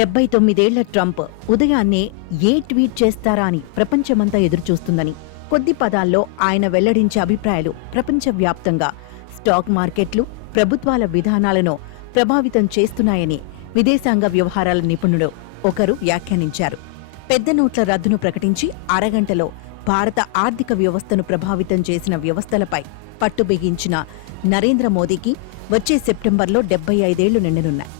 79 Trump ఉదయాన్నే ఏ tweet చేస్తారా అని ప్రపంచమంతా ఎదురుచూస్తుందని, కొద్ది పదాల్లో ఆయన వెల్లడించే అభిప్రాయాలు ప్రపంచవ్యాప్తంగా స్టాక్ మార్కెట్లు, ప్రభుత్వాల విధానాలను ప్రభావితం చేస్తున్నాయని విదేశాంగ వ్యవహారాల నిపుణుడు ఒకరు వ్యాఖ్యానించారు. పెద్ద నోట్ల రద్దును ప్రకటించి అరగంటలో భారత ఆర్థిక వ్యవస్థను ప్రభావితం చేసిన వ్యవస్థలపై పట్టు బిగించిన నరేంద్ర మోదీకి వచ్చే సెప్టెంబర్లో 75 ఏళ్లు నిండనున్నాయి.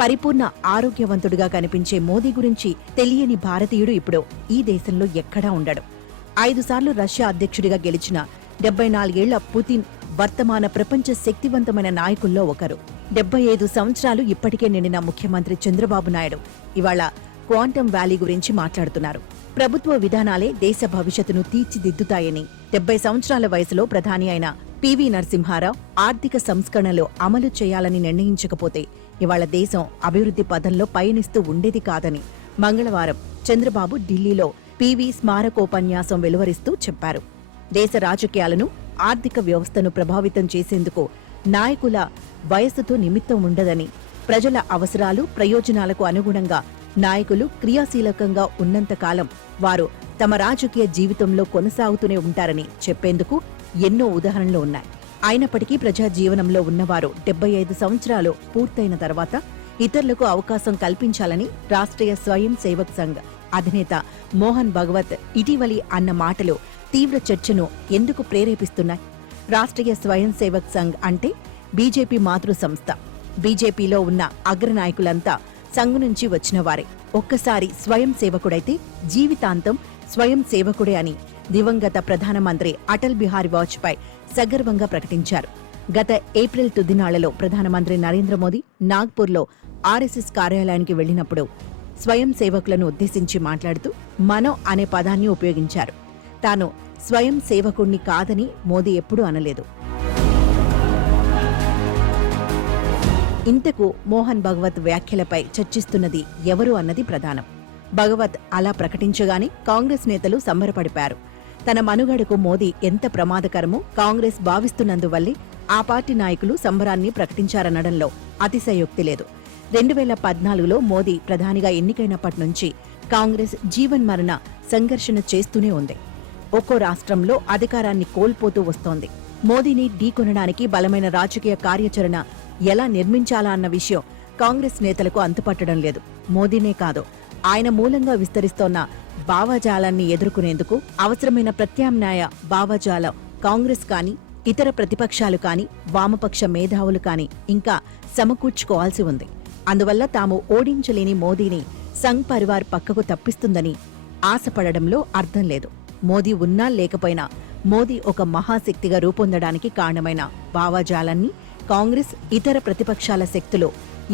పరిపూర్ణ ఆరోగ్యవంతుడిగా కనిపించే మోదీ గురించి తెలియని భారతీయుడు ఇప్పుడు ఈ దేశంలో ఎక్కడా ఉండడు. 5 సార్లు రష్యా అధ్యక్షుడిగా గెలిచిన 74 ఏళ్ల పుతిన్ వర్తమాన ప్రపంచ శక్తివంతమైన నాయకుల్లో ఒకరు. 75 సంవత్సరాలు ఇప్పటికే నిండిన ముఖ్యమంత్రి చంద్రబాబు నాయుడు ఇవాళ క్వాంటమ్ వ్యాలీ గురించి మాట్లాడుతున్నారు. ప్రభుత్వ విధానాలే దేశ భవిష్యత్తును తీర్చిదిద్దుతాయని, 70 సంవత్సరాల వయసులో ప్రధాని అయిన పివి నరసింహారావు ఆర్థిక సంస్కరణలు అమలు చేయాలని నిర్ణయించకపోతే ఇవాళ దేశం అభివృద్ధి పథంలో పయనిస్తూ ఉండేది కాదని మంగళవారం చంద్రబాబు ఢిల్లీలో పివి స్మారకోపన్యాసం వెలువరిస్తూ చెప్పారు. దేశ రాజకీయాలను, ఆర్థిక వ్యవస్థను ప్రభావితం చేసేందుకు నాయకుల వయస్సుతో నిమిత్తం ఉండదని, ప్రజల అవసరాలు, ప్రయోజనాలకు అనుగుణంగా నాయకులు క్రియాశీలకంగా ఉన్నంతకాలం వారు తమ రాజకీయ జీవితంలో కొనసాగుతూనే ఉంటారని చెప్పేందుకు ఎన్నో ఉదాహరణలు ఉన్నాయి. అయినప్పటికీ ప్రజా జీవనంలో ఉన్నవారు 75 సంవత్సరాలు పూర్తయిన తర్వాత ఇతరులకు అవకాశం కల్పించాలని రాష్ట్రీయ స్వయం సేవక్ సంఘ్ అధినేత మోహన్ భగవత్ ఇటీవలి అన్న మాటలు తీవ్ర చర్చను ఎందుకు ప్రేరేపిస్తున్నాయి? రాష్ట్రీయ స్వయం సేవక్ సంఘ్ అంటే బీజేపీ మాతృ సంస్థ. బీజేపీలో ఉన్న అగ్రనాయకులంతా సంఘ్ నుంచి వచ్చిన వారే. ఒక్కసారి స్వయం సేవకుడైతే జీవితాంతం స్వయం సేవకుడే అని దివంగత ప్రధానమంత్రి అటల్ బిహారీ వాజ్పేయి సగర్వంగా ప్రకటించారు. గత ఏప్రిల్ తుదినాళ్లలో ప్రధానమంత్రి నరేంద్ర మోదీ నాగ్పూర్లో ఆర్ఎస్ఎస్ కార్యాలయానికి వెళ్లినప్పుడు స్వయం సేవకులను ఉద్దేశించి మాట్లాడుతూ మనో అనే పదాన్ని ఉపయోగించారు. తాను స్వయం సేవకుణ్ణి కాదని మోదీ ఎప్పుడూ అనలేదు. ఇంతకు మోహన్ భగవత్ వ్యాఖ్యలపై చర్చిస్తున్నది ఎవరు అన్నది ప్రధానం. భగవత్ అలా ప్రకటించగానే కాంగ్రెస్ నేతలు సంబరపడిపారు. తన మనుగడకు మోదీ ఎంత ప్రమాదకరమో కాంగ్రెస్ భావిస్తున్నందువల్లే ఆ పార్టీ నాయకులు సంబరాన్ని ప్రకటించారనడంలో అతిశయోక్తి లేదు. 2014లో మోదీ ప్రధానిగా ఎన్నికైనప్పటి నుంచి కాంగ్రెస్ జీవన్మరణ సంఘర్షణ చేస్తూనే ఉంది. ఒక్కో రాష్ట్రంలో అధికారాన్ని కోల్పోతూ వస్తోంది. మోదీని ఢీకొనడానికి బలమైన రాజకీయ కార్యాచరణ ఎలా నిర్మించాలా అన్న విషయం కాంగ్రెస్ నేతలకు అంతుపట్టడం లేదు. మోదీనే కాదు, ఆయన మూలంగా విస్తరిస్తోన్న భావజాలాన్ని ఎదుర్కొనేందుకు అవసరమైన ప్రత్యామ్నాయ భావజాలం కాంగ్రెస్ కాని, ఇతర ప్రతిపక్షాలు కాని, వామపక్ష మేధావులు కాని ఇంకా సమకూర్చుకోవాల్సి ఉంది. అందువల్ల తాము ఓడించలేని మోదీని సంఘ్ పరివార్ పక్కకు తప్పిస్తుందని ఆశపడడంలో అర్థం లేదు. మోదీ ఉన్నా లేకపోయినా మోదీ ఒక మహాశక్తిగా రూపొందడానికి కారణమైన భావజాలాన్ని కాంగ్రెస్, ఇతర ప్రతిపక్షాల శక్తులు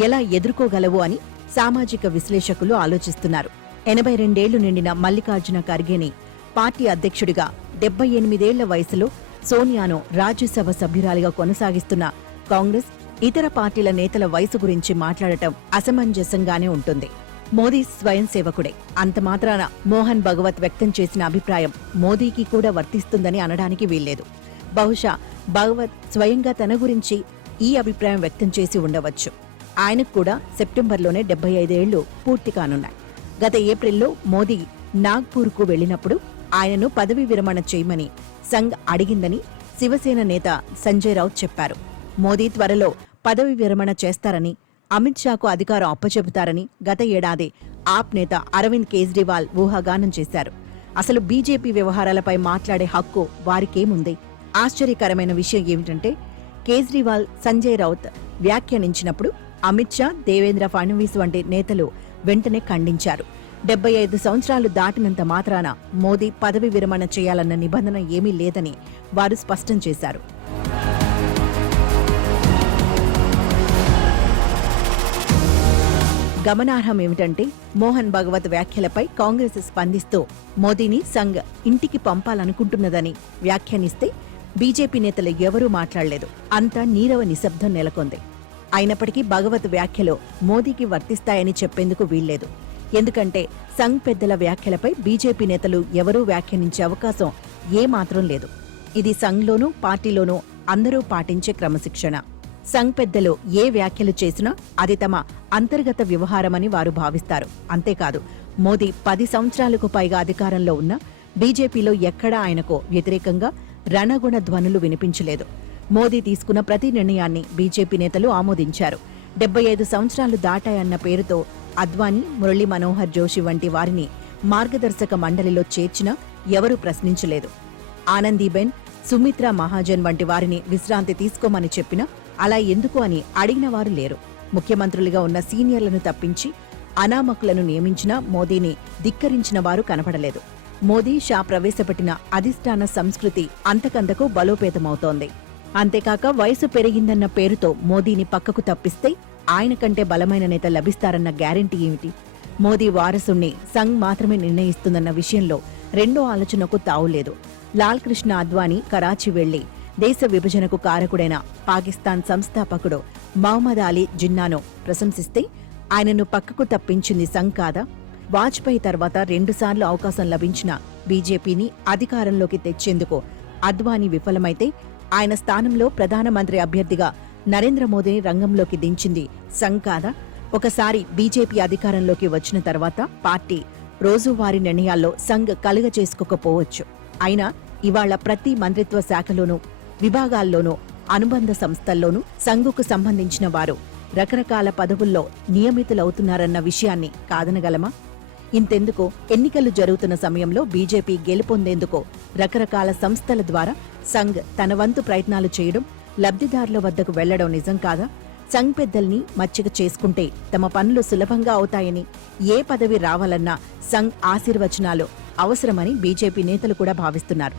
ఎలా ఎదుర్కోగలవు అని సామాజిక విశ్లేషకులు ఆలోచిస్తున్నారు. 82 ఏళ్లు నిండిన మల్లికార్జున ఖర్గేని పార్టీ అధ్యక్షుడిగా 78 ఏళ్ల వయసులో సోనియాను రాజ్యసభ సభ్యురాలిగా కొనసాగిస్తున్న కాంగ్రెస్, ఇతర పార్టీల నేతల వయసు గురించి మాట్లాడటం అసమంజసంగానే ఉంటుంది. మోదీ స్వయం సేవకుడే. అంత మాత్రాన మోహన్ భగవత్ వ్యక్తం చేసిన అభిప్రాయం మోదీకి కూడా వర్తిస్తుందని అనడానికి వీల్లేదు. బహుశా భగవత్ స్వయంగా తన గురించి ఈ అభిప్రాయం వ్యక్తం చేసి ఉండవచ్చు. ఆయనకు కూడా సెప్టెంబర్లోనే 75 ఏళ్లు పూర్తి కానున్నాయి. గత ఏప్రిల్లో మోదీ నాగ్పూర్కు వెళ్లినప్పుడు ఆయనను పదవీ విరమణ చేయమని సంఘ్ అడిగిందని శివసేన నేత సంజయ్ రౌత్ చెప్పారు. మోదీ త్వరలో పదవీ విరమణ చేస్తారని, అమిత్ షాకు అధికారం అప్పచెబుతారని గత ఏడాది ఆప్ నేత అరవింద్ కేజ్రీవాల్ ఊహాగానం చేశారు. అసలు బీజేపీ వ్యవహారాలపై మాట్లాడే హక్కు వారికేముంది? ఆశ్చర్యకరమైన విషయం ఏమిటంటే కేజ్రీవాల్, సంజయ్ రౌత్ వ్యాఖ్యానించినప్పుడు అమిత్ షా, దేవేంద్ర ఫడ్నవీస్ వంటి నేతలు వెంటనే ఖండించారు. 75 సంవత్సరాలు దాటినంత మాత్రాన మోదీ పదవి విరమణ చేయాలన్న నిబంధన ఏమీ లేదని వారు స్పష్టం చేశారు. గమనార్హం ఏమిటంటే మోహన్ భగవత్ వ్యాఖ్యలపై కాంగ్రెస్ స్పందిస్తూ మోదీని సంఘ్ ఇంటికి పంపాలనుకుంటున్నదని వ్యాఖ్యానిస్తే బీజేపీ నేతలు ఎవరూ మాట్లాడలేదు. అంతా నీరవ నిశ్శబ్దం నెలకొంది. అయినప్పటికీ భగవత్ వ్యాఖ్యలు మోదీకి వర్తిస్తాయని చెప్పేందుకు వీల్లేదు. ఎందుకంటే సంఘ్ పెద్దల వ్యాఖ్యలపై బీజేపీ నేతలు ఎవరూ వ్యాఖ్యానించే అవకాశం ఏమాత్రం లేదు. ఇది సంఘ్లోనూ పార్టీలోనూ అందరూ పాటించే క్రమశిక్షణ. సంఘ్ పెద్దలు ఏ వ్యాఖ్యలు చేసినా అది తమ అంతర్గత వ్యవహారమని వారు భావిస్తారు. అంతేకాదు, మోదీ 10 సంవత్సరాలకు పైగా అధికారంలో ఉన్న బీజేపీలో ఎక్కడా ఆయనకు వ్యతిరేకంగా రణగుణ ధ్వనులు వినిపించలేదు. మోదీ తీసుకున్న ప్రతి నిర్ణయాన్ని బీజేపీ నేతలు ఆమోదించారు. 75 సంవత్సరాలు దాటాయన్న పేరుతో అద్వానీ, మురళీ మనోహర్ జోషి వంటి వారిని మార్గదర్శక మండలిలో చేర్చినా ఎవరూ ప్రశ్నించలేదు. ఆనందీబెన్, సుమిత్రా మహాజన్ వంటి వారిని విశ్రాంతి తీసుకోమని చెప్పినా అలా ఎందుకు అని అడిగిన వారు లేరు. ముఖ్యమంత్రులుగా ఉన్న సీనియర్లను తప్పించి అనామకులను నియమించినా మోదీని ధిక్కరించిన వారు కనపడలేదు. మోదీ, షా ప్రవేశపెట్టిన అధిష్టాన సంస్కృతి అంతకంతకు బలోపేతమవుతోంది. అంతేకాక వయసు పెరిగిందన్న పేరుతో మోదీని పక్కకు తప్పిస్తే ఆయన కంటే బలమైన నేత లభిస్తారన్న గ్యారెంటీ ఏమిటి? మోదీ వారసుణ్ణి సంఘ్ మాత్రమే నిర్ణయిస్తుందన్న విషయంలో రెండో ఆలోచనకు తావులేదు. లాల్ కృష్ణ అద్వానీ కరాచీ వెళ్లి దేశ విభజనకు కారకుడైన పాకిస్తాన్ సంస్థాపకుడు మహమ్మద్ అలీ జిన్నాను ప్రశంసిస్తే ఆయనను పక్కకు తప్పించింది సంఘ్ కాదా? వాజ్పేయి తర్వాత 2 సార్లు అవకాశం లభించిన బీజేపీని అధికారంలోకి తెచ్చేందుకు అద్వానీ విఫలమైతే ఆయన స్థానంలో ప్రధానమంత్రి అభ్యర్థిగా నరేంద్ర మోదీని రంగంలోకి దించింది సంఘ్ కాదా? ఒకసారి బీజేపీ అధికారంలోకి వచ్చిన తర్వాత పార్టీ రోజువారీ నిర్ణయాల్లో సంఘ్ కలుగచేసుకోకపోవచ్చు. అయినా ఇవాళ ప్రతి మంత్రిత్వ శాఖలోనూ, విభాగాల్లోనూ, అనుబంధ సంస్థల్లోనూ సంఘుకు సంబంధించిన వారు రకరకాల పదవుల్లో నియమితులవుతున్నారన్న విషయాన్ని కాదనగలమా? ఇంతెందుకు, ఎన్నికలు జరుగుతున్న సమయంలో బీజేపీ గెలుపొందేందుకు రకరకాల సంస్థల ద్వారా సంఘ్ తన వంతు ప్రయత్నాలు చేయడం, లబ్ధిదారుల వద్దకు వెళ్లడం నిజం కాదా? సంఘ్ పెద్దల్ని మచ్చిక చేసుకుంటే తమ పనులు సులభంగా అవుతాయని, ఏ పదవి రావాలన్నా సంఘ్ ఆశీర్వచనాలు అవసరమని బీజేపీ నేతలు కూడా భావిస్తున్నారు.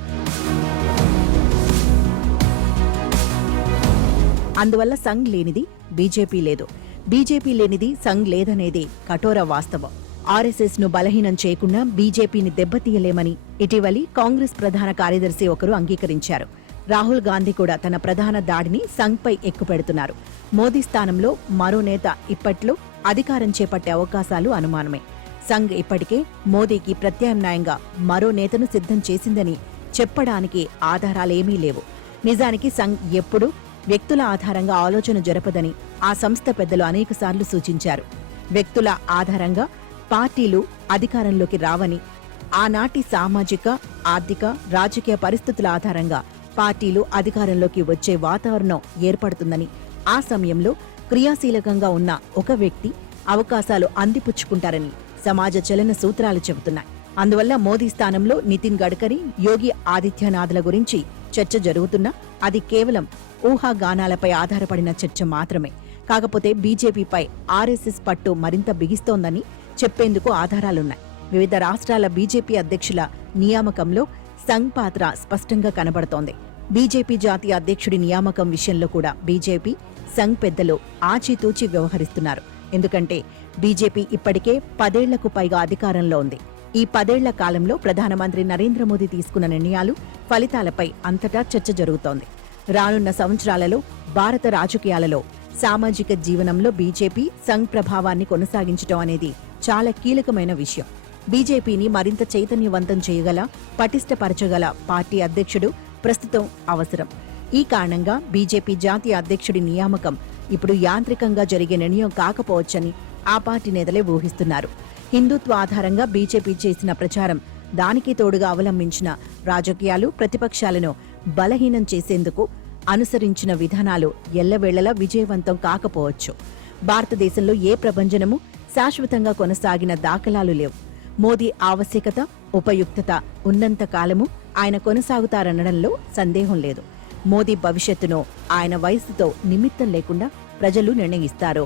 అందువల్ల సంఘ్ లేనిది బీజేపీ లేదు, బీజేపీ లేనిది సంఘ్ లేదనేది కఠోర వాస్తవం. ఆర్ఎస్ఎస్ ను బలహీనం చేయకుండా బీజేపీని దెబ్బతీయలేమని ఇటీవలి కాంగ్రెస్ ప్రధాన కార్యదర్శి ఒకరు అంగీకరించారు. రాహుల్ గాంధీ కూడా తన ప్రధాన దాడిని సంఘ్పై ఎక్కుపెడుతున్నారు. మోదీ స్థానంలో మరో నేత ఇప్పట్లో అధికారం చేపట్టే అవకాశాలు అనుమానమే. సంఘ్ ఇప్పటికే మోదీకి ప్రత్యామ్నాయంగా మరో నేతను సిద్ధం చేసిందని చెప్పడానికి ఆధారాలేమీ లేవు. నిజానికి సంఘ్ ఎప్పుడూ వ్యక్తుల ఆధారంగా ఆలోచన జరపదని ఆ సంస్థ పెద్దలు అనేకసార్లు సూచించారు. వ్యక్తుల ఆధారంగా పార్టీలు అధికారంలోకి రావని, ఆనాటి సామాజిక, ఆర్థిక, రాజకీయ పరిస్థితుల ఆధారంగా పార్టీలు అధికారంలోకి వచ్చే వాతావరణం ఏర్పడుతుందని, ఆ సమయంలో క్రియాశీలకంగా ఉన్న ఒక వ్యక్తి అవకాశాలు అందిపుచ్చుకుంటారని సమాజ చలన సూత్రాలు చెబుతున్నాయి. అందువల్ల మోదీ స్థానంలో నితిన్ గడ్కరీ, యోగి ఆదిత్యనాథ్ల గురించి చర్చ జరుగుతున్నా అది కేవలం ఊహాగానాలపై ఆధారపడిన చర్చ మాత్రమే. కాకపోతే బీజేపీపై ఆర్ఎస్ఎస్ పట్టు మరింత బిగిస్తోందని చెప్పేందుకు ఆధారాలున్నాయి. వివిధ రాష్ట్రాల బీజేపీ అధ్యక్షుల నియామకంలో సంఘ్ పాత్ర స్పష్టంగా కనబడుతోంది. బీజేపీ జాతీయ అధ్యక్షుడి నియామకం విషయంలో కూడా బీజేపీ, సంఘ్ పెద్దలు ఆచితూచి వ్యవహరిస్తున్నారు. ఎందుకంటే బీజేపీ ఇప్పటికే 10 ఏళ్లకు పైగా అధికారంలో ఉంది. ఈ 10 ఏళ్ల కాలంలో ప్రధానమంత్రి నరేంద్ర మోదీ తీసుకున్న నిర్ణయాలు, ఫలితాలపై అంతటా చర్చ జరుగుతోంది. రానున్న సంవత్సరాలలో భారత రాజకీయాలలో, సామాజిక జీవనంలో బీజేపీ సంఘ్ ప్రభావాన్ని కొనసాగించడం అనేది చాలా కీలకమైన విషయం. బీజేపీని మరింత చైతన్యవంతం చేయగల, పటిష్టపరచగల పార్టీ అధ్యక్షుడు ప్రస్తుతం అవసరం. ఈ కారణంగా బీజేపీ జాతీయ అధ్యక్షుడి నియామకం ఇప్పుడు యాంత్రికంగా జరిగే నిర్ణయం కాకపోవచ్చని ఆ పార్టీ నేతలే ఊహిస్తున్నారు. హిందుత్వ ఆధారంగా బీజేపీ చేసిన ప్రచారం, దానికి తోడుగా అవలంబించిన రాజకీయాలు ప్రతిపక్షాలను బలహీనం చేసేందుకు అనుసరించిన విధానాలు ఎల్లవేళలా విజయవంతం కాకపోవచ్చు. భారతదేశంలో ఏ ప్రభంజనము శాశ్వతంగా కొనసాగిన దాఖలాలు లేవు. మోదీ ఆవశ్యకత, ఉపయుక్తత ఉన్నంత కాలము ఆయన కొనసాగుతారనడంలో సందేహం లేదు. మోదీ భవిష్యత్తును ఆయన వయస్సుతో నిమిత్తం లేకుండా ప్రజలు నిర్ణయిస్తారు.